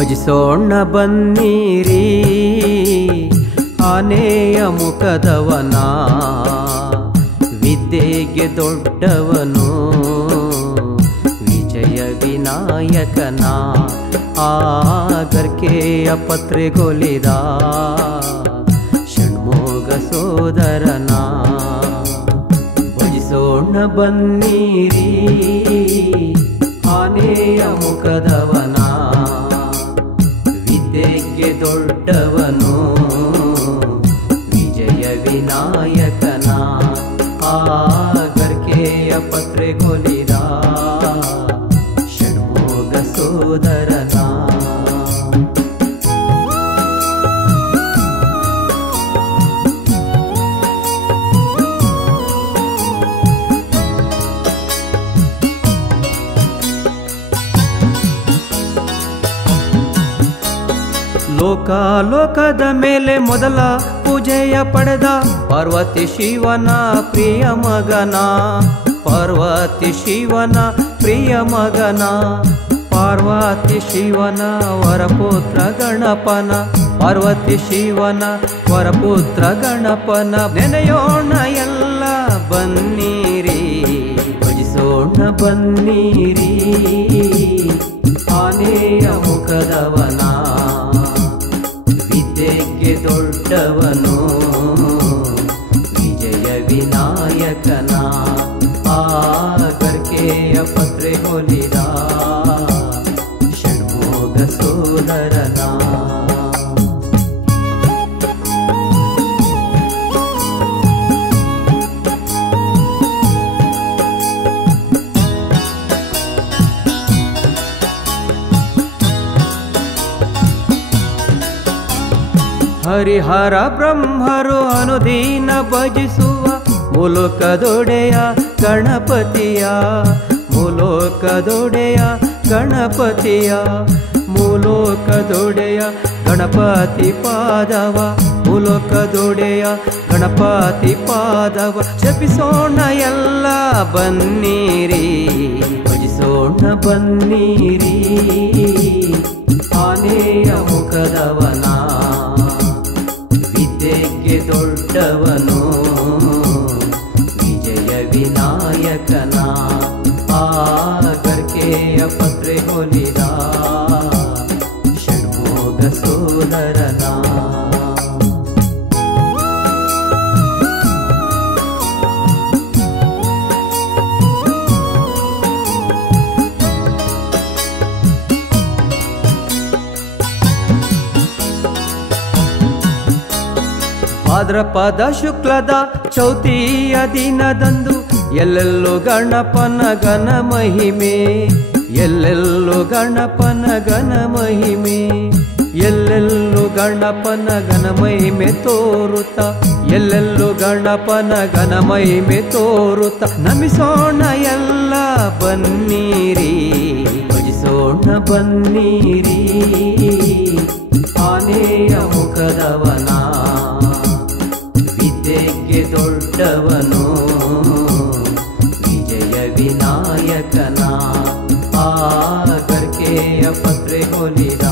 ಭಜಿಸೋಣ ಬನ್ನಿರಿ ಆನೆಯ ಮುಖದವನ, ವಿದ್ಯೆಗೆ ದೊಡ್ಡವನು ವಿಜಯ ವಿನಾಯಕನ, ಆ ಗರ್ಕೆಯ ಪತ್ರೆಗೊಲಿದ ಷಣ್ಮೋಗ ಸೋದರನ. ಭಜಿಸೋಣ ಬನ್ನಿರಿ ಆನೆಯ ಮುಖದವನ, ವಿದ್ಯೆಗೆ ದೊಡ್ಡವನು ವಿಜಯ ವಿನಾಯಕನ, ಆ ಗರ್ಕೆಯ ಪತ್ರೆಗೊಲಿದ ಷಣ್ಮೋಗ ಸೋದರನ. ಲೋಕದ ಮೇಲೆ ಮೊದಲ ಪೂಜೆಯ ಪಡೆದ ಪಾರ್ವತಿ ಶಿವನ ಪ್ರಿಯ ಮಗನ, ಪಾರ್ವತಿ ಶಿವನ ಪ್ರಿಯ ಮಗನ, ಪಾರ್ವತಿ ಶಿವನ ವರಪುತ್ರ ಗಣಪನ, ಪಾರ್ವತಿ ಶಿವನ ವರಪುತ್ರ ಗಣಪನ. ನೆನೆಯೋಣ ಎಲ್ಲ ಬನ್ನಿರಿ ಭಜಿಸೋಣ ಬನ್ನಿರಿ ಆನೆಯ ಮುಖದವನ, ವಿದ್ಯೆಗೆ ದೊಡ್ಡವನು ವಿಜಯ ವಿನಾಯಕನ, ಆ ಗರ್ಕೆಯ ಪತ್ರೆಗೊಲಿದ ಷಣ್ಮೋಗ ಸೋದರನ. ಹರಿಹರ ಬ್ರಹ್ಮರು ಅನುದೀನ ಭಜಿಸುವ ಮುಲುಕದೊಡೆಯ ಗಣಪತಿಯ, ಮುಲೋಕದೊಡೆಯ ಗಣಪತಿಯ, ಮುಲೋಕದೊಡೆಯ ಗಣಪತಿ ಪಾದವ, ಮುಲೋಕದೊಡೆಯ ಗಣಪತಿ ಪಾದವ. ಜಪಿಸೋಣ ಎಲ್ಲ ಬನ್ನಿರಿ ಭಜಿಸೋಣ ಬನ್ನಿರಿ ಆನೆಯ ಮುಖದವನ, ವಿದ್ಯೆಗೆ ದೊಡ್ಡವನು ವಿಜಯ ವಿನಾಯಕನ, ಆ ಗರ್ಕೆಯ ಪತ್ರೆಗೊಲಿದ ಷಣ್ಮೋಗ ಸೋದರನ. ಭಾದ್ರಪದ ಶುಕ್ಲದ ಚೌತಿಯ ದಿನದಂದು ಎಲ್ಲೆಲ್ಲೂ ಗಣಪನ ಘನ ಮಹಿಮೆ, ಎಲ್ಲೆಲ್ಲೂ ಗಣಪನ ಘನ ಮಹಿಮೆ, ಎಲ್ಲೆಲ್ಲೂ ಗಣಪನ ಘನ ಮಹಿಮೆ ತೋರುತ್ತ, ಎಲ್ಲೆಲ್ಲೂ ಗಣಪನ ಘನ ಮಹಿಮೆ ತೋರುತ್ತ. ನಮಿಸೋಣ ಎಲ್ಲ ಬನ್ನಿರಿ ಭಜಿಸೋಣ ಬನ್ನಿರಿ ಆನೆಯ ಮುಖದವನ, ವಿದ್ಯೆಗೆ ದೊಡ್ಡವನು ವಿಜಯ ವಿನಾಯಕನ, ಆ ಗರ್ಕೆಯ ಪತ್ರೆಗೊಲಿದ